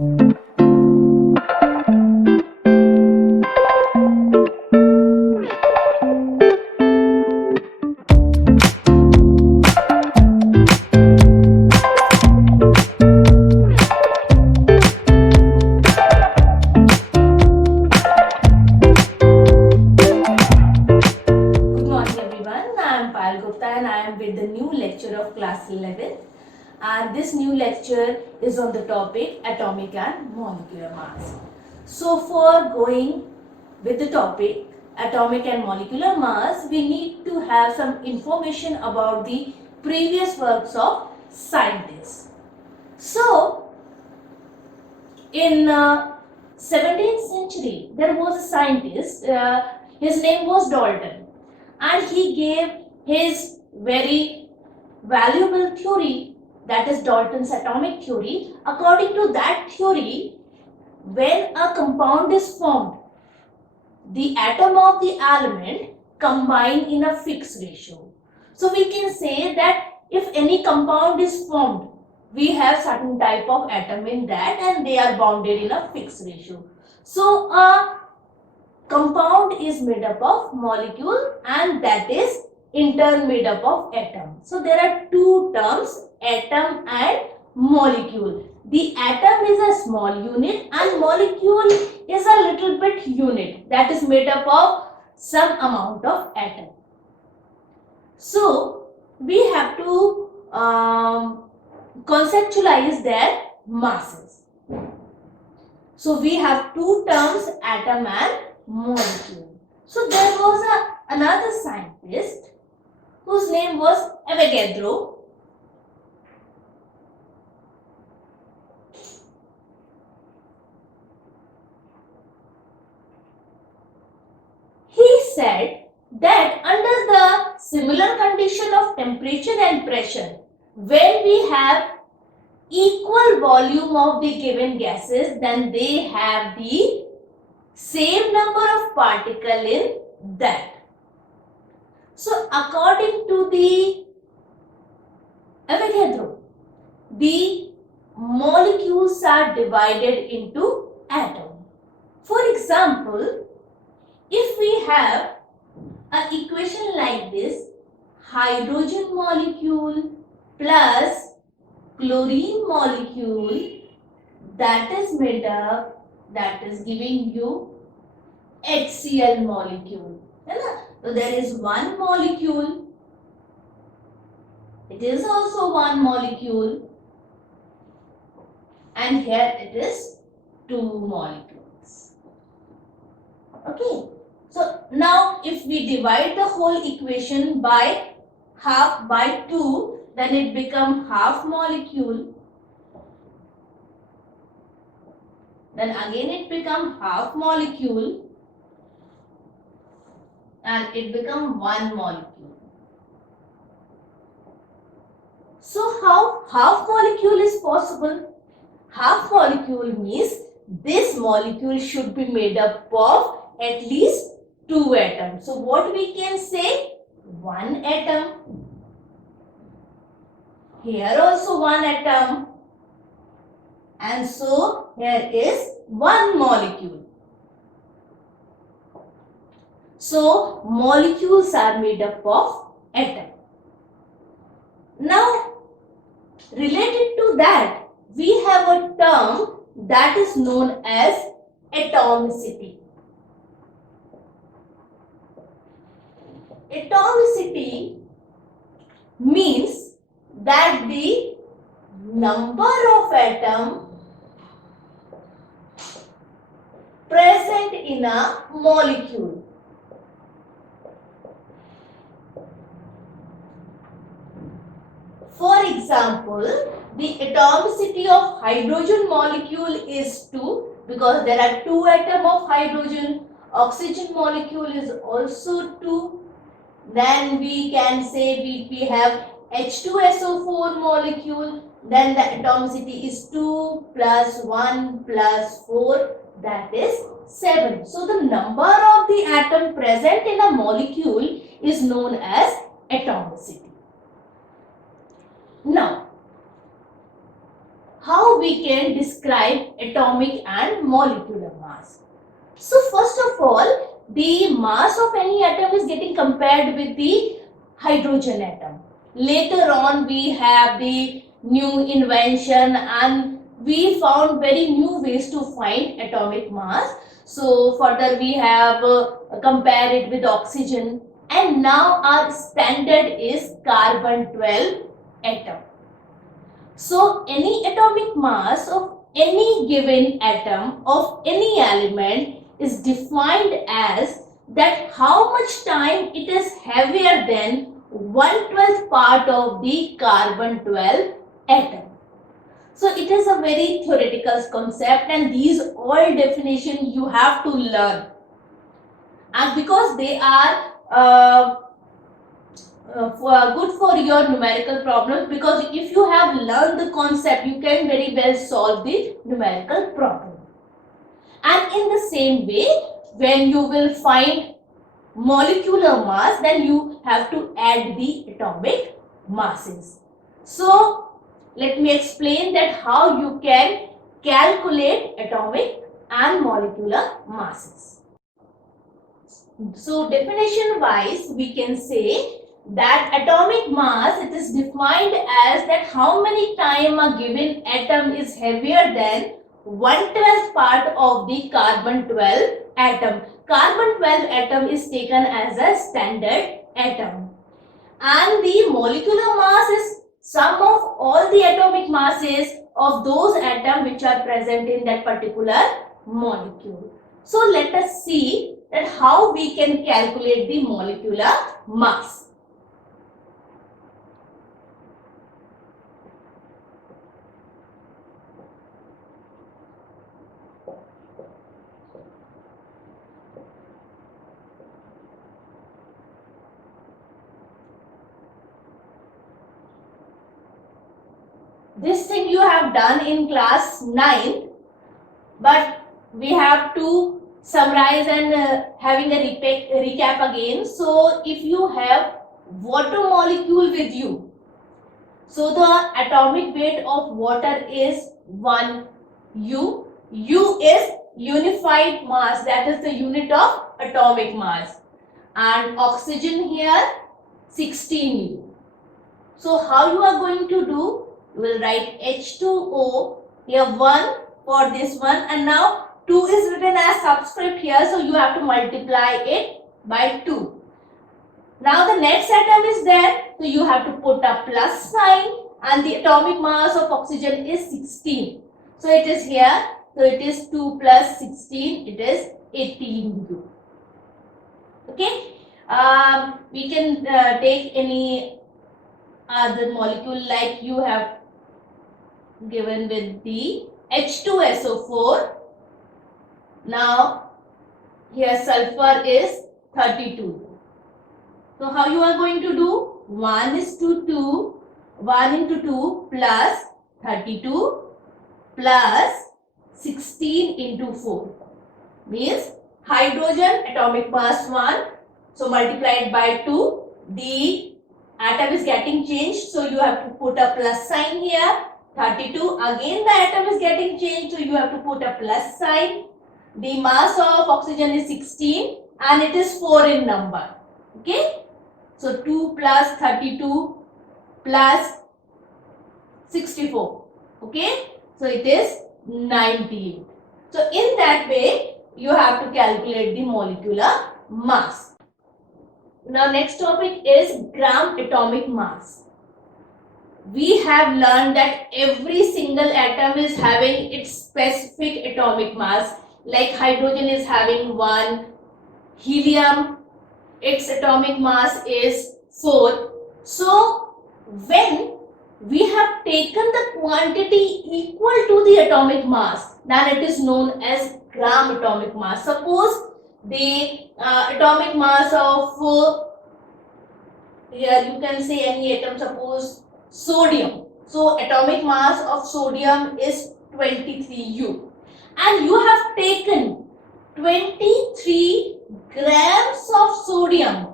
And I am with the new lecture of class 11, and this new lecture is on the topic atomic and molecular mass. So for going with the topic atomic and molecular mass, we need to have some information about the previous works of scientists. So in 17th century there was a scientist, his name was Dalton, and he gave his very valuable theory, that is Dalton's atomic theory. According to that theory, when a compound is formed, the atom of the element combine in a fixed ratio. So we can say that if any compound is formed, we have certain type of atom in that and they are bounded in a fixed ratio. So a compound is made up of molecule and that is in turn made up of atom. So there are two terms, atom and molecule. The atom is a small unit and molecule is a little bit unit that is made up of some amount of atom. So we have to conceptualize their masses. So we have two terms, atom and molecule. So there was another scientist whose name was Avogadro. He said that under the similar condition of temperature and pressure, when we have equal volume of the given gases, then they have the same number of particles in that. So according to the Avogadro, the molecules are divided into atoms. For example, if we have an equation like this, hydrogen molecule plus chlorine molecule, that is made up, that is giving you HCl molecule. So there is one molecule, it is also one molecule, and here it is two molecules. Okay, so now if we divide the whole equation by half by 2, then it becomes half molecule, then again it becomes half molecule, and it becomes one molecule. So how half molecule is possible? Half molecule means this molecule should be made up of at least two atoms. So what we can say? One atom. Here also one atom. And so here is one molecule. So molecules are made up of atom. Now related to that, we have a term that is known as atomicity. Atomicity means that the number of atoms present in a molecule. For example, the atomicity of hydrogen molecule is 2 because there are two atoms of hydrogen. Oxygen molecule is also 2. Then we can say we have H2SO4 molecule. Then the atomicity is 2 plus 1 plus 4, that is 7. So the number of the atom present in a molecule is known as atomicity. Now, how we can describe atomic and molecular mass. So first of all, the mass of any atom is getting compared with the hydrogen atom. Later on we have the new invention and we found very new ways to find atomic mass. So further we have compare it with oxygen, and now our standard is carbon 12 atom. So any atomic mass of any given atom of any element is defined as that how much time it is heavier than 1/12th part of the carbon 12 atom. So it is a very theoretical concept, and these all definitions you have to learn, and because they are good for your numerical problems, because if you have learned the concept you can very well solve the numerical problem. And in the same way, when you will find molecular mass, then you have to add the atomic masses. So let me explain that how you can calculate atomic and molecular masses. So definition wise we can say that atomic mass, it is defined as that how many time a given atom is heavier than 1/12th part of the carbon 12 atom. Carbon 12 atom is taken as a standard atom, and the molecular mass is sum of all the atomic masses of those atoms which are present in that particular molecule. So let us see that how we can calculate the molecular mass. This thing you have done in class 9, but we have to summarize and having a recap again. So if you have water molecule with you, so the atomic weight of water is 1 U. U is unified mass, that is the unit of atomic mass, and oxygen here 16 U. So how you are going to do? You will write H2O here 1 for this one, and now 2 is written as subscript here, so you have to multiply it by 2. Now the next atom is there, so you have to put a plus sign, and the atomic mass of oxygen is 16. So it is here, so it is 2 plus 16, it is 18 U. Okay, we can take any other molecule like you have given with the H2SO4. Now here sulfur is 32. So how you are going to do? 1 is to 2, 1 into 2 plus 32 plus 16 into 4 means hydrogen atomic mass 1. So multiplied by 2, the atom is getting changed, so you have to put a plus sign here. 32, again the atom is getting changed, so you have to put a plus sign. The mass of oxygen is 16 and it is 4 in number. Okay, so 2 plus 32 plus 64. Okay, so it is 98. So in that way you have to calculate the molecular mass. Now next topic is gram atomic mass. We have learned that every single atom is having its specific atomic mass. Like hydrogen is having 1, helium, its atomic mass is 4. So when we have taken the quantity equal to the atomic mass, then it is known as gram atomic mass. Suppose the atomic mass of here you can say any atom, suppose sodium. So atomic mass of sodium is 23 U, and you have taken 23 grams of sodium,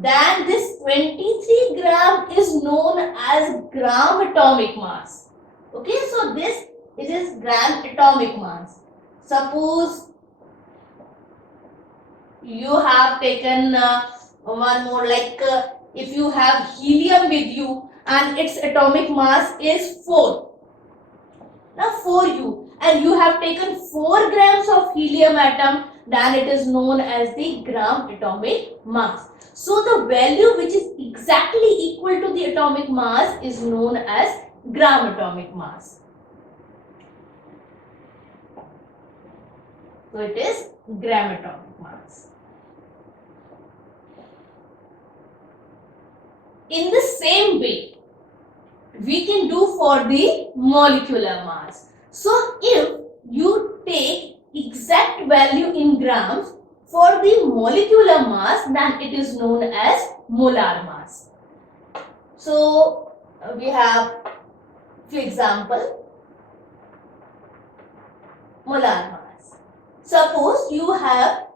then this 23 gram is known as gram atomic mass. Okay, so this it is gram atomic mass. Suppose you have taken one more, like if you have helium with you and its atomic mass is 4. Now 4U, and you have taken 4 grams of helium atom, then it is known as the gram atomic mass. So the value which is exactly equal to the atomic mass is known as gram atomic mass. So it is gram atomic mass. In the same way, we can do for the molecular mass. So if you take exact value in grams for the molecular mass, then it is known as molar mass. So we have few example. Molar mass. Suppose you have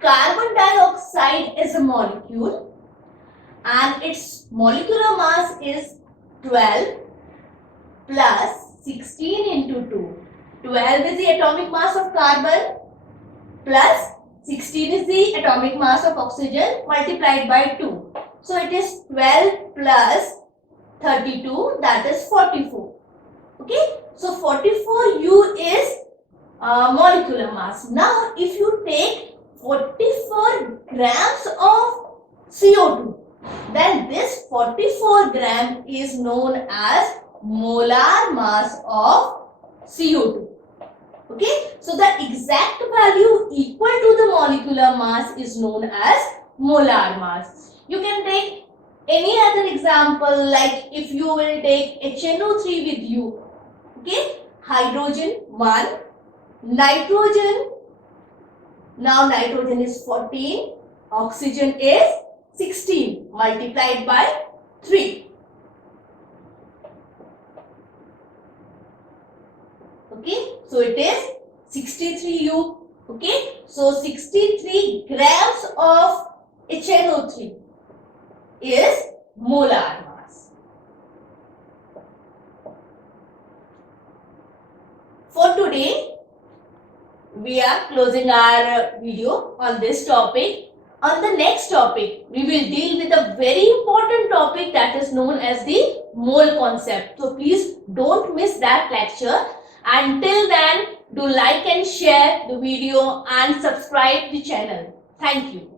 carbon dioxide as a molecule and its molecular mass is 12 plus 16 into 2. 12 is the atomic mass of carbon plus 16 is the atomic mass of oxygen multiplied by 2. So it is 12 plus 32, that is 44. Okay, so 44U is molecular mass. Now if you take 44 grams of CO2, then this 44 gram is known as molar mass of CO2. Okay, so the exact value equal to the molecular mass is known as molar mass. You can take any other example, like if you will take HNO3 with you. Okay, hydrogen 1, nitrogen, now nitrogen is 14, oxygen is 16 multiplied by 3. Okay, so it is 63U. Okay, so 63 grams of HNO3 is molar mass. For today, we are closing our video on this topic. On the next topic, we will deal with a very important topic that is known as the mole concept. So please don't miss that lecture. Until then, do like and share the video and subscribe the channel. Thank you.